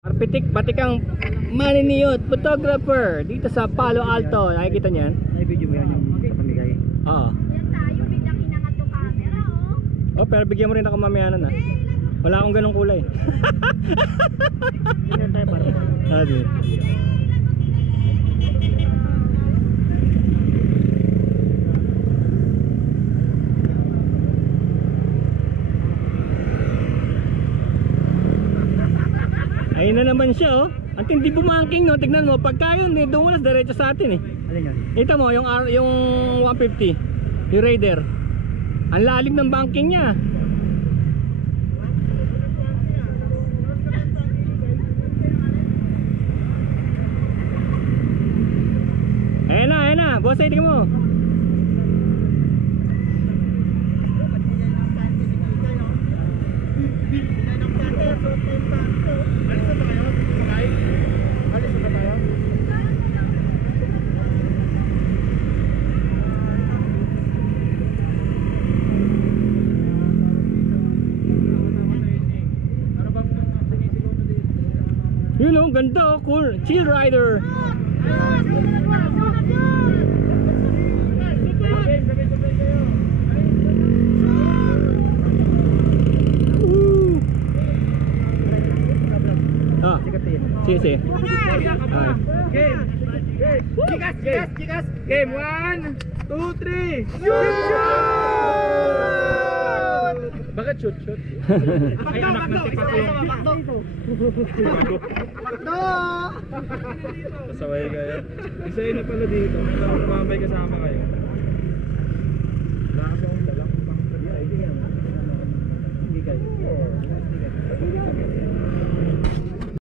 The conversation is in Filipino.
Arpitik Batikang maniniyot photographer dito sa Palo Alto. Nakikita niyan? Ay, video mo yan yung pamigay. Oo. Yan tayo, biglang inangat yung camera, oh. Oh, pero bigyan mo rin ako mamaya na. Wala akong ganong kulay. Hindi tayo para. Adi. Ayun na naman siya, oh. Ang tindi bumangking, no. Tignan mo, pagka yun, doon wala diretso sa atin, eh. Alin yun? Ito mo, yung 150, yung Raider. Ang lalim ng banking niya. Ayan na, boss, tingnan mo. Yun o, ganda, cool. Chill rider. Ah, sige. Gigas! Game 1, 2, 3! Bakit shoot? Ay, anak ng tipak yung Pakdo! Pasaway kayo. Isa yun na pala dito. Mamay kasama kayo.